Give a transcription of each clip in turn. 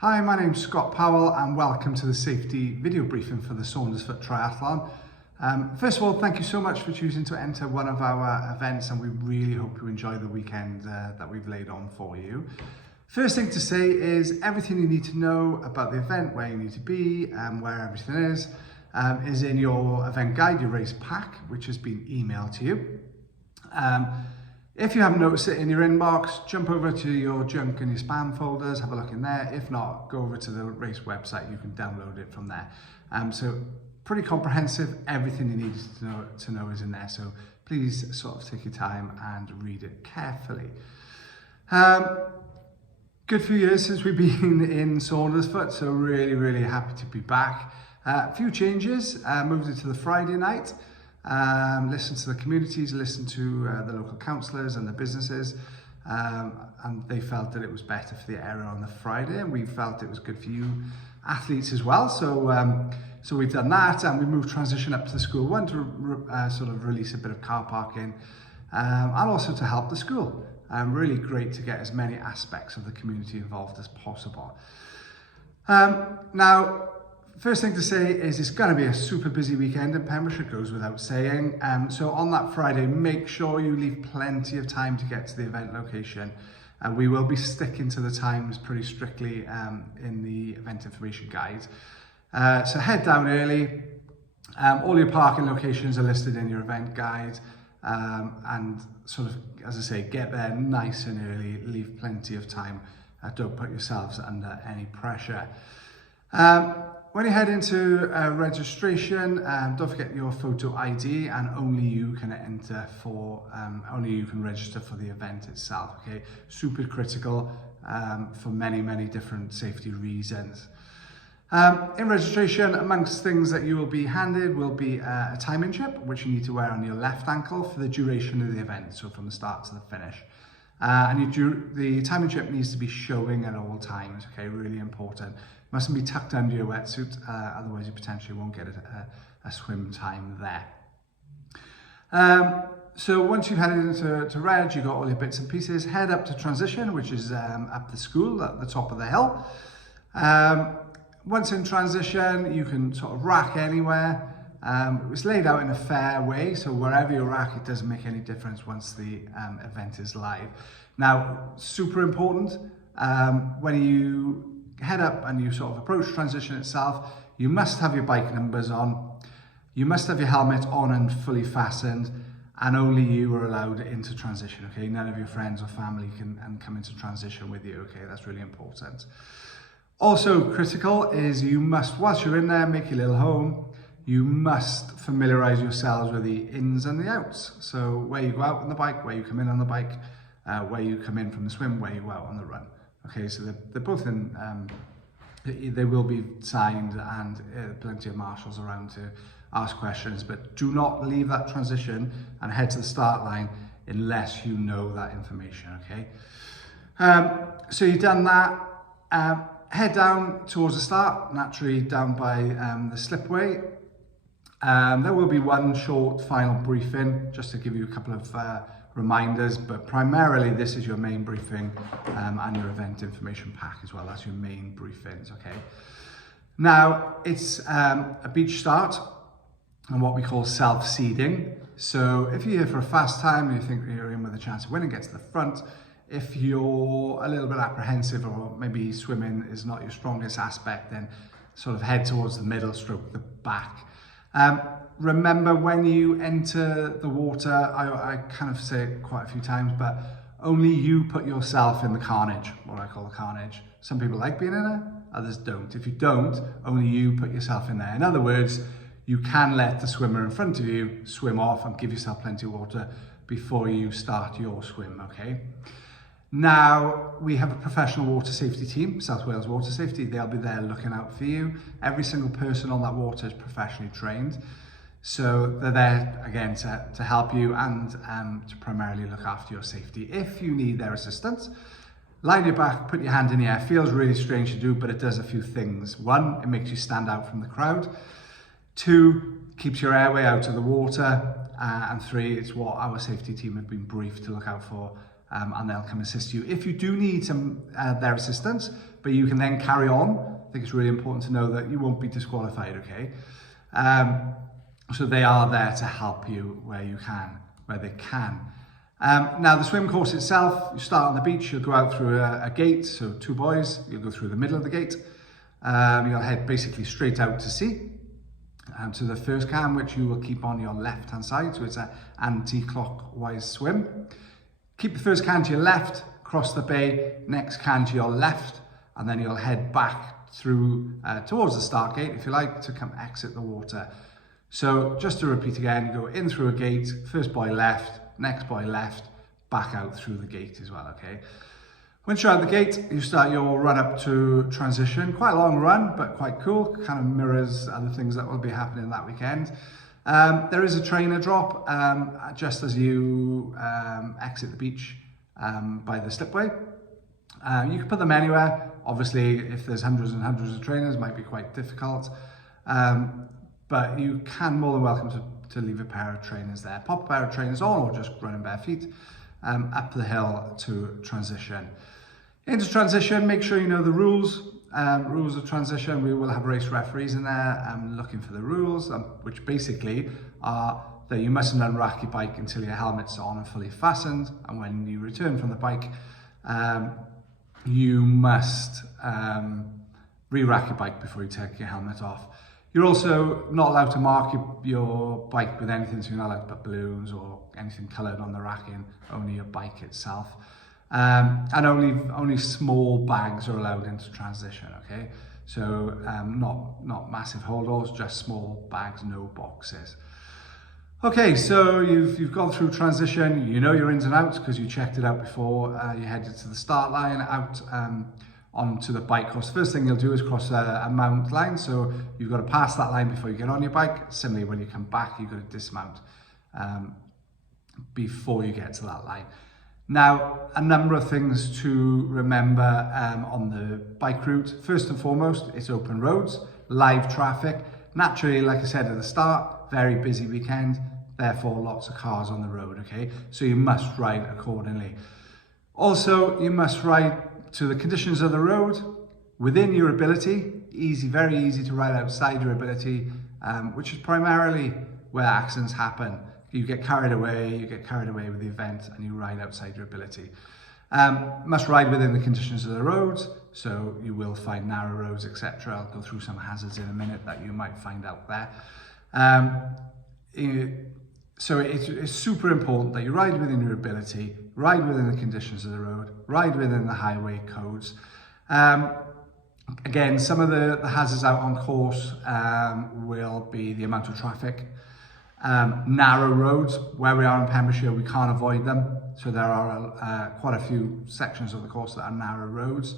Hi, my name's Scott Powell and welcome to the safety video briefing for the Saundersfoot Triathlon. First of all, thank you so much for choosing to enter one of our events, and we really hope you enjoy the weekend that we've laid on for you. First thing to say is everything you need to know about the event, where you need to be, where everything is in your event guide, your race pack, which has been emailed to you. If you haven't noticed it in your inbox, jump over to your junk and your spam folders, have a look in there. If not, go over to the race website, you can download it from there. So pretty comprehensive, everything you need to know is in there. So please sort of take your time and read it carefully. Good few years since we've been in Saundersfoot, so really happy to be back. A few changes, moved it to the Friday night. Listen to the communities, listen to the local councillors and the businesses, and they felt that it was better for the area on the Friday, and we felt it was good for you athletes as well. So we've done that, and we moved transition up to the school one to sort of release a bit of car parking, and also to help the school. Really great to get as many aspects of the community involved as possible. Now, first thing to say is it's going to be a super busy weekend in Pembrokeshire, it goes without saying. So on that Friday, make sure you leave plenty of time to get to the event location. We will be sticking to the times pretty strictly in the event information guide. So head down early. All your parking locations are listed in your event guide. And sort of, as I say, get there nice and early, leave plenty of time. Don't put yourselves under any pressure. When you head into registration, don't forget your photo ID, and only you can only you can register for the event itself. Okay, super critical for many different safety reasons. In registration, amongst things that you will be handed will be a timing chip, which you need to wear on your left ankle for the duration of the event, so from the start to the finish. And the timing chip needs to be showing at all times. Okay, really important. Mustn't be tucked under your wetsuit, otherwise you potentially won't get a swim time there. So once you've headed into reg, you've got all your bits and pieces, head up to transition, which is up the school at the top of the hill. Once in transition, you can sort of rack anywhere. It was laid out in a fair way, so wherever you rack, it doesn't make any difference once the event is live. Now, super important, when you head up and you sort of approach transition itself, you must have your bike numbers on, you must have your helmet on and fully fastened, and only you are allowed into transition, okay? None of your friends or family can come into transition with you, okay? That's really important. Also critical is you must, whilst you're in there, make your little home, you must familiarise yourselves with the ins and the outs. So where you go out on the bike, where you come in on the bike, where you come in from the swim, where you go out on the run. Okay, so they're both in, they will be signed, and plenty of marshals around to ask questions, but do not leave that transition and head to the start line unless you know that information, okay? So you've done that, head down towards the start, naturally down by the slipway. There will be one short final briefing just to give you a couple of reminders, but primarily this is your main briefing and your event information pack as well. That's your main briefings, okay? Now, it's a beach start and what we call self-seeding. So if you're here for a fast time and you think you're in with a chance of winning, get to the front. If you're a little bit apprehensive or maybe swimming is not your strongest aspect, then sort of head towards the middle stroke, the back. Remember, when you enter the water, I kind of say it quite a few times, but only you put yourself in the carnage, what I call the carnage. Some people like being in it, others don't. If you don't, only you put yourself in there. In other words, you can let the swimmer in front of you swim off and give yourself plenty of water before you start your swim, okay? Now, we have a professional water safety team, South Wales Water Safety. They'll be there looking out for you. Every single person on that water is professionally trained. So they're there, again, to help you and to primarily look after your safety. If you need their assistance, lie on your back, put your hand in the air. Feels really strange to do, but it does a few things. One, it makes you stand out from the crowd. Two, keeps your airway out of the water. And three, it's what our safety team have been briefed to look out for and they'll come assist you. If you do need their assistance, but you can then carry on, I think it's really important to know that you won't be disqualified, okay? So they are there to help you where they can. Now the swim course itself, you start on the beach, you'll go out through a gate, so 2 boys, you'll go through the middle of the gate, you'll head basically straight out to sea, to the first can, which you will keep on your left hand side, so it's an anti-clockwise swim. Keep the first can to your left, cross the bay, next can to your left, and then you'll head back through towards the start gate, if you like, to come exit the water. So just to repeat again, you go in through a gate, first boy left, next boy left, back out through the gate as well, okay? Once you're out the gate, you start your run up to transition. Quite a long run, but quite cool. Kind of mirrors other things that will be happening that weekend. There is a trainer drop just as you exit the beach by the slipway. You can put them anywhere. Obviously, if there's hundreds and hundreds of trainers, it might be quite difficult. But you can more than welcome to leave a pair of trainers there. Pop a pair of trainers on, or just run in bare feet up the hill to transition. Into transition, make sure you know the rules. Rules of transition, we will have race referees in there looking for the rules, which basically are that you mustn't unrack your bike until your helmet's on and fully fastened, and when you return from the bike, you must re-rack your bike before you take your helmet off. You're also not allowed to mark your bike with anything, so you're not allowed to put balloons or anything coloured on the racking, only your bike itself. And only small bags are allowed into transition, okay? So not massive holdalls, just small bags, no boxes. Okay, so you've gone through transition, you know your ins and outs because you checked it out before you headed to the start line, out onto the bike course. First thing you'll do is cross a mount line, so you've got to pass that line before you get on your bike. Similarly, when you come back, you've got to dismount before you get to that line. Now, a number of things to remember on the bike route. First and foremost, it's open roads, live traffic. Naturally, like I said at the start, very busy weekend, therefore lots of cars on the road, okay? So you must ride accordingly. Also, you must ride to the conditions of the road within your ability. Very easy to ride outside your ability, which is primarily where accidents happen. You get carried away with the event and you ride outside your ability. Must ride within the conditions of the roads, so you will find narrow roads, etc. I'll go through some hazards in a minute that you might find out there. So it's super important that you ride within your ability, ride within the conditions of the road, ride within the highway codes. Again, some of the hazards out on course will be the amount of traffic. Narrow roads, where we are in Pembrokeshire, we can't avoid them. So there are quite a few sections of the course that are narrow roads.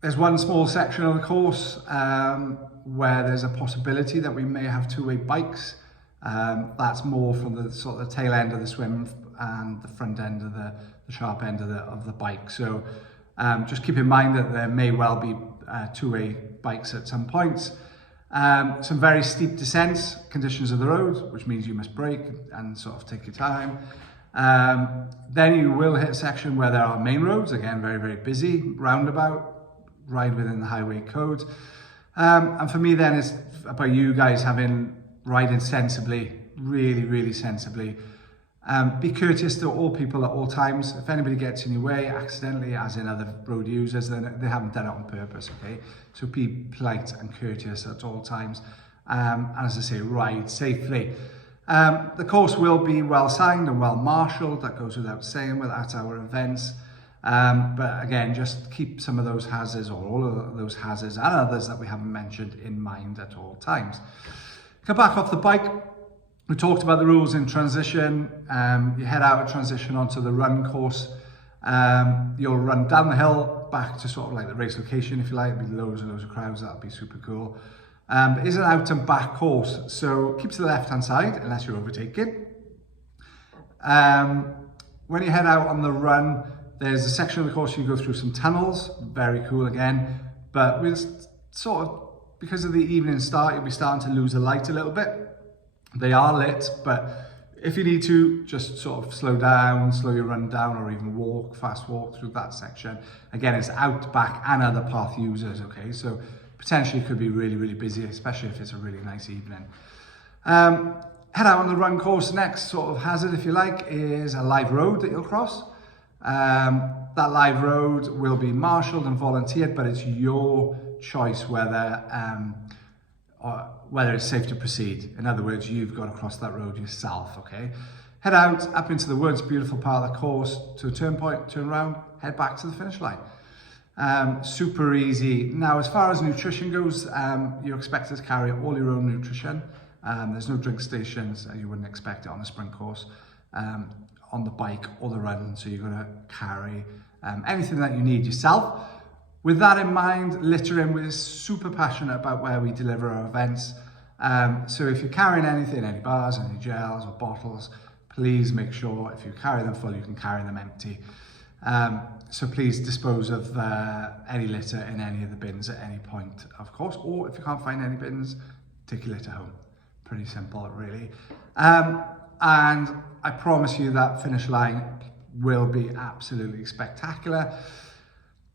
There's one small section of the course where there's a possibility that we may have two-way bikes. That's more from the sort of the tail end of the swim and the front end of the sharp end of the bike. So just keep in mind that there may well be two-way bikes at some points. Some very steep descents, conditions of the road, which means you must brake and sort of take your time. Then you will hit a section where there are main roads, again very, very busy, roundabout, ride within the highway code. And for me then it's about you guys riding sensibly, really, really sensibly. Be courteous to all people at all times. If anybody gets in your way accidentally, as in other road users, then they haven't done it on purpose, okay? So be polite and courteous at all times. And as I say, ride safely. The course will be well signed and well marshalled, that goes without saying at our events. But again, just keep some of those hazards, or all of those hazards and others that we haven't mentioned, in mind at all times. Come back off the bike. We talked about the rules in transition. You head out of transition onto the run course. You'll run down the hill back to sort of like the race location, if you like. There'll be loads and loads of crowds. That'll be super cool. But it's an out and back course, so keep to the left-hand side unless you're overtaken. When you head out on the run, there's a section of the course you go through some tunnels. Very cool again. But we'll sort of, because of the evening start, you'll be starting to lose the light a little bit. They are lit, but if you need to, just sort of slow your run down, or even fast walk through that section. Again, it's out, back and other path users, okay? So potentially it could be really, really busy, especially if it's a really nice evening. Head out on the run course. Next sort of hazard, if you like, is a live road that you'll cross. That live road will be marshalled and volunteered, but it's your choice whether it's safe to proceed. In other words, you've got to cross that road yourself, okay? Head out, up into the woods, beautiful part of the course, to a turn point, turn around, head back to the finish line. Super easy. Now, as far as nutrition goes, you're expected to carry all your own nutrition. There's no drink stations, you wouldn't expect it on a sprint course, on the bike or the run, so you're going to carry anything that you need yourself. With that in mind, Littering, we're super passionate about where we deliver our events. So if you're carrying anything, any bars, any gels or bottles, please make sure if you carry them full, you can carry them empty. So please dispose of any litter in any of the bins at any point, of course, or if you can't find any bins, take your litter home. Pretty simple, really. And I promise you that finish line will be absolutely spectacular.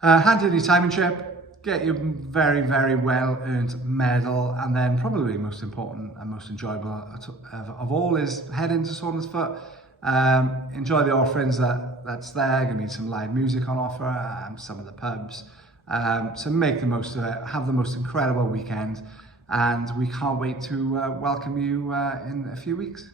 Hand in your timing chip, get your very, very well-earned medal, and then probably most important and most enjoyable of all is head into Saundersfoot. Enjoy the offerings that's there. Going to be some live music on offer, some of the pubs. So make the most of it. Have the most incredible weekend, and we can't wait to welcome you in a few weeks.